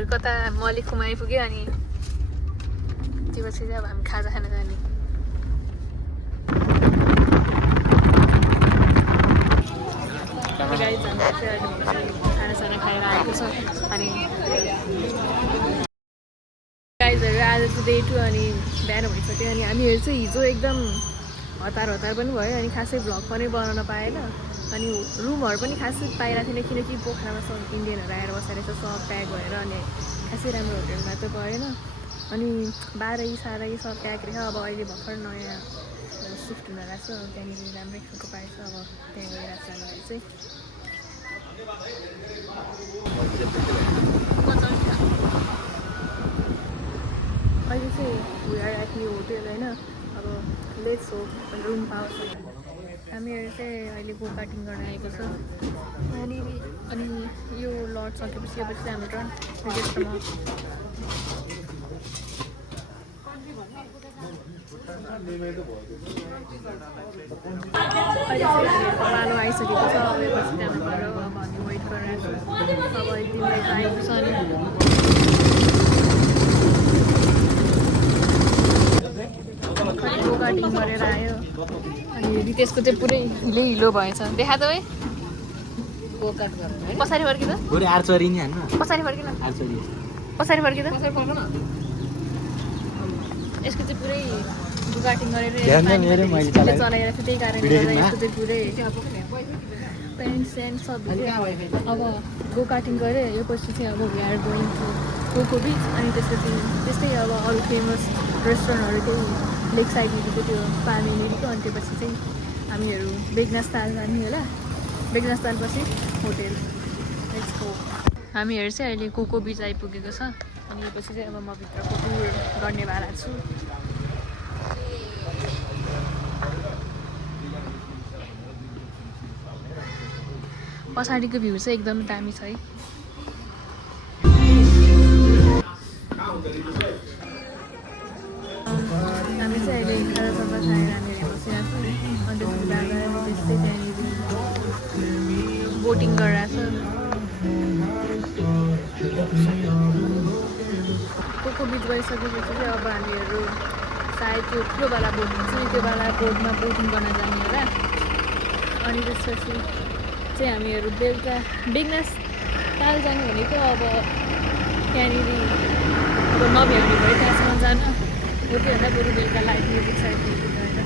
हामीहरू कता मलिखुम आइपुग्यो अनि त्यो पछि चाहिँ अब हामी खाजा खान जाने। गाइज हामीहरू चाहिँ अहिले खानासाना खाएर आएको छ अनि गाइजहरू आज चाहिँ डे 2 अनि बिहान भइसक्यो अनि हामीहरू चाहिँ हिजो एकदम हतार पनि भयो अनि खासै भ्लग पनि बनाउन पाएन अनि रुमहरू पनि खासै पाइरहेको थिएन किनकि पोखरामा सब इन्डियनहरू आएर बसेर सब प्याक भएर अनि खासै राम्रो होटेलमा त गएन अनि 12 साढे सब प्याक रहेछ। अब अहिले भर्खर नयाँ सिफ्ट हुन रहेछ त्यहाँनिर राम्रै खालको पाएछ अब त्यहाँ गइरहेको छ हामीहरू चाहिँ। अहिले चाहिँ we are at new hotel होइन अब लेट्स होप रुम पाउँछ। हामीहरू चाहिँ अहिले गो कार्टिङ गर्न आएको छ अनि यो लड सकेपछि यो पछि हाम्रो टर्न गेस्टमा अहिले चाहिँ पालो आइसकेको छ। अब यो पछि जानु पर्यो अब हामी वेट गरिरहेको छौँ। अब यति मिनट आएको छ अनि गो कार्टिङ गरेर आयो अनि रितेशको चाहिँ पुरै हिलो भएछ। देखा त है पछाडि फर्किँदा पछाडि फर्किँदा यसको चाहिँ पुरै गो कार्टिङ गरेर चलाइरहेको छ त्यही कारणले गर्दा यसको चाहिँ पुरै पेन्ट सेन्ट सब अब गो कार्टिङ गऱ्यो यो पछि चाहिँ अब we are going to Coco beach अनि त्यसपछि त्यस्तै अब अरू फेमस रेस्टुरेन्टहरू त्यही लेक साइडनिरको त्यो पामेनिरको अनि त्यसपछि चाहिँ हामीहरू बेगनास्ताल जाने होला। बेगनास्तालपछि होटेल लेट्स गो। हामीहरू चाहिँ अहिले कोको बिच आइपुगेको छ अनि यो पछि चाहिँ अब म भित्रको टुर गर्नेवाला छु। पछाडिको भ्यू चाहिँ एकदम दामी छ है। हामी चाहिँ अहिले खाजासम्म खाएर हामीहरू बसिरहेको छौँ अनि त्यस्तै त्यहाँनिर बोटिङ गरिरहेको छ। कोको बिच गइसकेपछि चाहिँ अब हामीहरू सायद त्यो ठुलोवाला बोट हुन्छ नि त्योवाला बोटमा बोटिङ गर्न जाने होला अनि त्यसपछि चाहिँ हामीहरू बेलुका बेगनास्ताल जानु भनेको अब त्यहाँनिर अब नभ्याउने भयो त्यहाँसम्म जान हो त्योभन्दा बरु बेलुका लाइट म्युजिक साइडतिर गएर।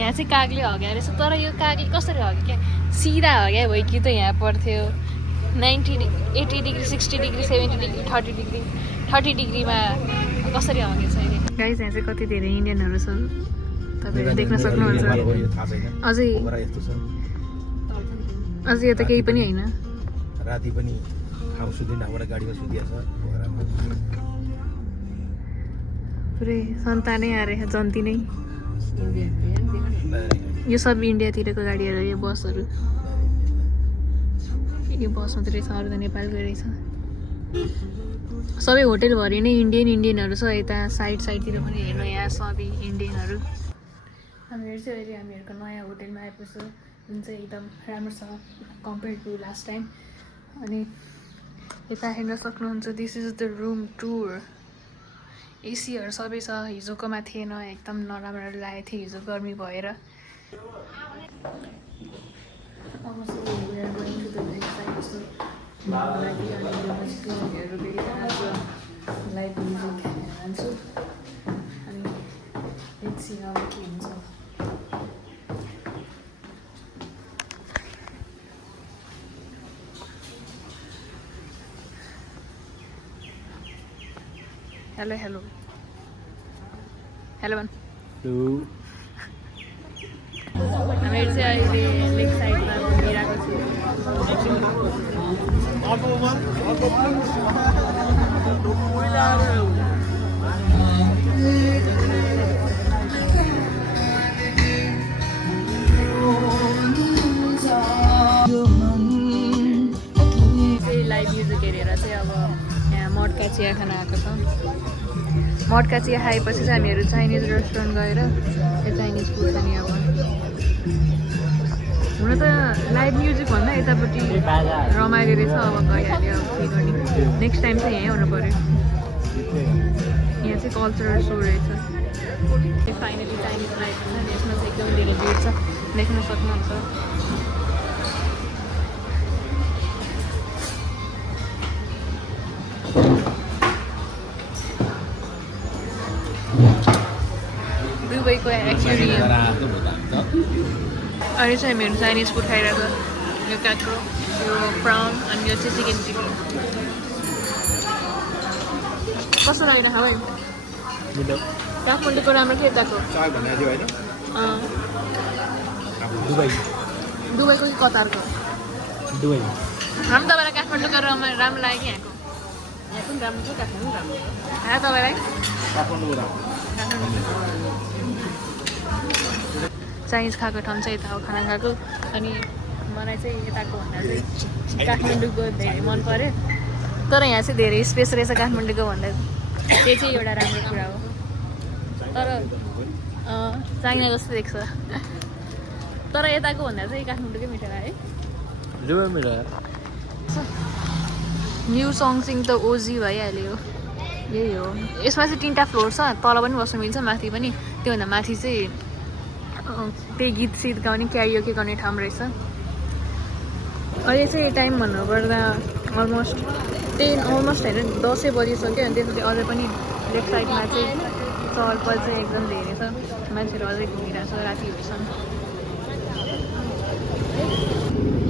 यहाँ चाहिँ कागले हग्या रहेछ तर यो कागले कसरी हग्यो क्या सिधा हग्या भयो कि त यहाँ पर्थ्यो 90 80 डिग्री 60 डिग्री 70 डिग्री 30 डिग्रीमा कसरी हगेछ अहिले। गाइस यहाँ चाहिँ कति धेरै इन्डियनहरू छ तपाईँहरू देख्न सक्नुहुन्छ। अझै यता केही पनि होइन राति पनि ठाउँ सुत्दिन हाम्रो गाडीमा सुतिया छ पुरै सन्तानै आएर जन्ती नै यो सब इन्डियातिरको गाडीहरू यो बसहरू यो बस मात्रै रहेछ अरू त नेपालकै रहेछ। सबै होटेलभरि नै इन्डियनहरू छ यता साइडतिर पनि हेर्नु यहाँ सबै इन्डियनहरू। हामीहरू चाहिँ अहिले हामीहरूको नयाँ होटेलमा आएपछि जुन चाहिँ एकदम राम्रो छ कम्पेयर टु लास्ट टाइम अनि यता हेर्न सक्नुहुन्छ this is the room tour. एसीहरू सबै छ हिजोकोमा थिएन एकदम नराम्रो लागेको थियो हिजो गर्मी भएर। लाइभ म्युजिक हाल्छु अनि लेट्स सी हाउ के हुन्छ। हेलो हेलो हेलो भन। हामीहरू चाहिँ अहिले लेक साइडमा घुमिरहेको छु। लाइभ म्युजिक हेरेर चाहिँ अब यहाँ मटका चिया खान आएको छ। मटका चिया खाएपछि चाहिँ हामीहरू चाइनिज रेस्टुरेन्ट गएर चाइनिज फुड खाने अब हुन त लाइभ म्युजिक भन्दा यतापट्टि रमाइलो रहेछ अब गइहाल्यो अब के गर्ने नेक्स्ट टाइम चाहिँ यहीँ आउनु पऱ्यो यहाँ चाहिँ कल्चरल सो रहेछ फाइनली चाइनिज लाइभ छ यसमा चाहिँ एकदम धेरै भिड छ देख्न सक्नुहुन्छ दुबईको एक्चुअली अहिले चाहिँ हामीहरू चाइनिज फुड खाइरहेको यो काँक्रो यो प्राउन अनि यो चाहिँ चिकन चिल्ली कस्तो लागेन खाऊ है काठमाडौँको राम्रो के यताको दुबईको कि कतारको राम्रो तपाईँलाई काठमाडौँको राम्रो लाग्यो कि यहाँको यहाँ पनि राम्रो छ काठमाडौँ राम्रो छ तपाईँलाई चाइनिज खाएको ठाउँ चाहिँ यता हो खाना खाएको अनि मलाई चाहिँ यताको भन्दा चाहिँ काठमाडौँको धेरै मन पऱ्यो तर यहाँ चाहिँ धेरै स्पेस रहेछ काठमाडौँको भन्दा त्यो चाहिँ एउटा राम्रो कुरा हो तर चाइना जस्तो देख्छ तर यताको भन्दा चाहिँ काठमाडौँकै मिठो लाग्यो है न्यू सङसिङ त ओजी भइहाल्यो यही हो यसमा चाहिँ 3टा फ्लोर छ तल पनि बस्नु मिल्छ माथि पनि त्योभन्दा माथि चाहिँ त्यही गीत सित गाउने क्यारियोके गर्ने ठाउँ रहेछ अहिले चाहिँ टाइम भन्नुपर्दा अलमोस्ट होइन 10 बजिसक्यो अनि त्यसपछि अझै पनि लेफ्ट साइडमा चाहिँ चहलपहल चाहिँ एकदम धेरै छ मान्छेहरू अझै घुमिरहेको छ रातिहरूसम्म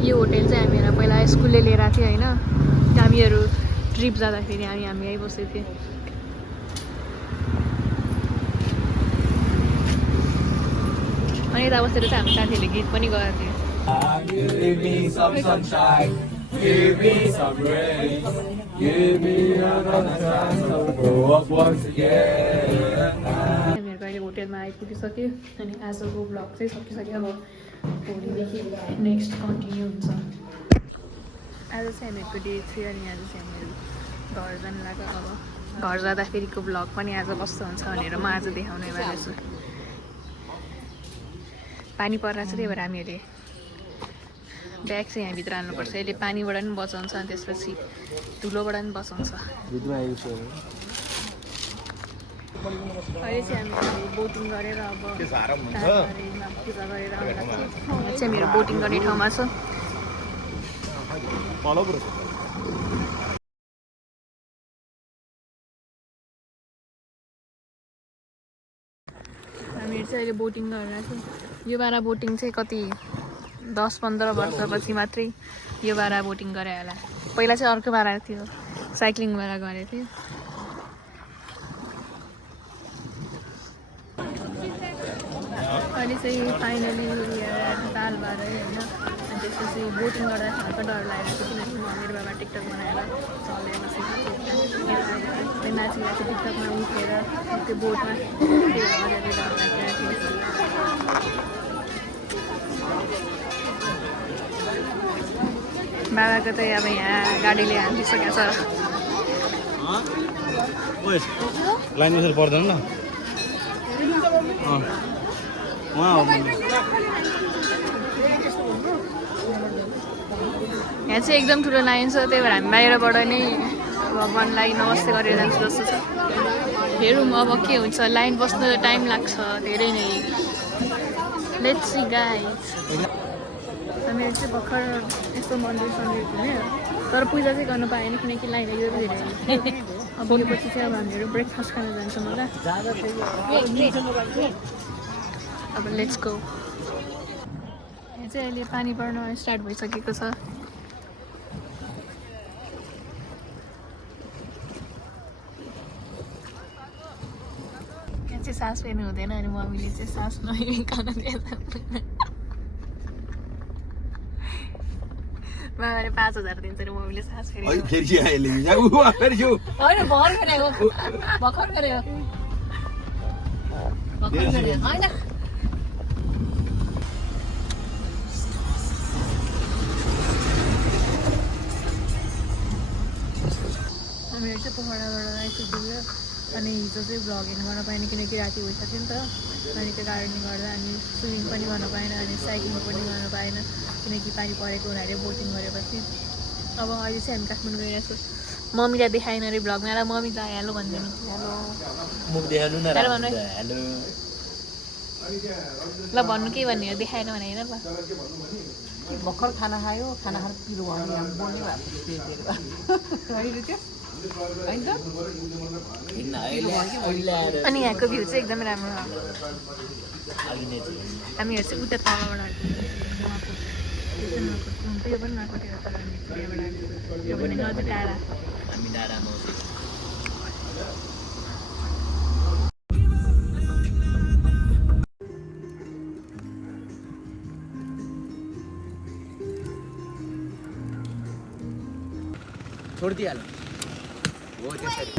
यो होटेल चाहिँ हामीलाई पहिला स्कुलले लिएर आएको थियो होइन हामीहरू ट्रिप जाँदाखेरि हामी यहीँ बसेको थियौँ अनि यता बसेर चाहिँ हाम्रो साथीहरूले गीत पनि गरेको थियो Give me some sunshine, give me some rain, give me another chance to grow up once again. हामीहरूको अहिले होटेलमा आइपुगिसक्यो अनि आजको ब्लग चाहिँ सकिसक्यो अब भोलिदेखि नेक्स्ट कन्टिन्यू हुन्छ आज चाहिँ हामीहरूको डे 3 अनि आज चाहिँ हामीहरू घर जानु लाग्यो अब घर जाँदाखेरिको ब्लग पनि आज कस्तो हुन्छ भनेर म आज देखाउने वाला छु पानी परिरहेको छ त्यही भएर हामीहरूले ब्याग चाहिँ यहाँभित्र हाल्नुपर्छ यसले पानीबाट पनि बचाउँछ अनि त्यसपछि धुलोबाट पनि बचाउँछ अहिले चाहिँ हामीहरू बोटिङ गरेर अब पूजा गरेर चाहिँ हामीहरू बोटिङ गर्ने ठाउँमा छ हामीहरू चाहिँ अहिले बोटिङ गरिरहेको छौँ यो वाला बोटिङ चाहिँ कति 10-15 वर्षपछि मात्रै यो वाला बोटिङ गरे होला पहिला चाहिँ अर्को वाला थियो साइक्लिङ वाला गरेको थियो अहिले चाहिँ फाइनली दाल भएर होइन अनि त्यसपछि बोटिङ गर्दा हल्का डर लागेको थियो किनकि मेरो बाबा टिकटक बनाएर चलेर बसेको थियो माथि टिकटकमा उठेर त्यो बोटमा डर लागिरहेको थियो बाबाको चाहिँ अब यहाँ गाडीले हालिसकेको छ लाइन बसेर पर्दैन न यहाँ चाहिँ एकदम ठुलो लाइन छ त्यही भएर हामी बाहिरबाट नै भगवान्लाई नमस्ते गरेर जान्छु जस्तो छ हेरौँ अब के हुन्छ लाइन बस्नु टाइम लाग्छ धेरै नै लेट्स सी गाइस हामीहरू चाहिँ भर्खर यस्तो मन्दिर घुम्यो तर पूजा चाहिँ गर्नु पाएन किनकि लाइन एकदमै धेरै अब यो पछि चाहिँ अब हामीहरू ब्रेकफास्ट खान जान्छौँ होला अब लेट्स गो यहाँ चाहिँ अहिले पानी पर्न स्टार्ट भइसकेको छ यहाँ चाहिँ सास फेर्नु हुँदैन अनि मम्मीले चाहिँ सास नहिरिकन बाबाले 5,000 दिन्छ र मम्मीले सास फेरि होइन भर्खर फेरेको होइन हामीहरू चाहिँ पोखराबाट आइपुग्यो अनि हिजो चाहिँ भ्लगिङ गर्न पाएन किनकि राति भइसक्यो नि त अनि त्यो कारणले गर्दा अनि स्विमिङ पनि गर्न पाएन अनि साइक्लिङ पनि गर्न पाएन किनकि पानी परेको हुनाले बोटिङ गरेपछि अब अहिले चाहिँ हामी काठमाडौँ गइरहेको छौँ मम्मीलाई देखाएन अरे भ्लगमा र मम्मी त हेलो भनिदिनु हेलो मुख देखाउनु न हेलो भन्नु है। हेलो ल भन्नु के भन्ने हो देखाएन भने होइन ल भर्खर खाना खायो खाना खाएर पिरो भयो यहाँ बोल्ने भएको अनि यहाँको भ्यू चाहिँ एकदमै राम्रो हो हामीहरू चाहिँ उता तलबाट यो पनि नकोटेर तर यो पनि अझ टाढा हामी डाँडामा छोडिदिइहाल हो त्यसरी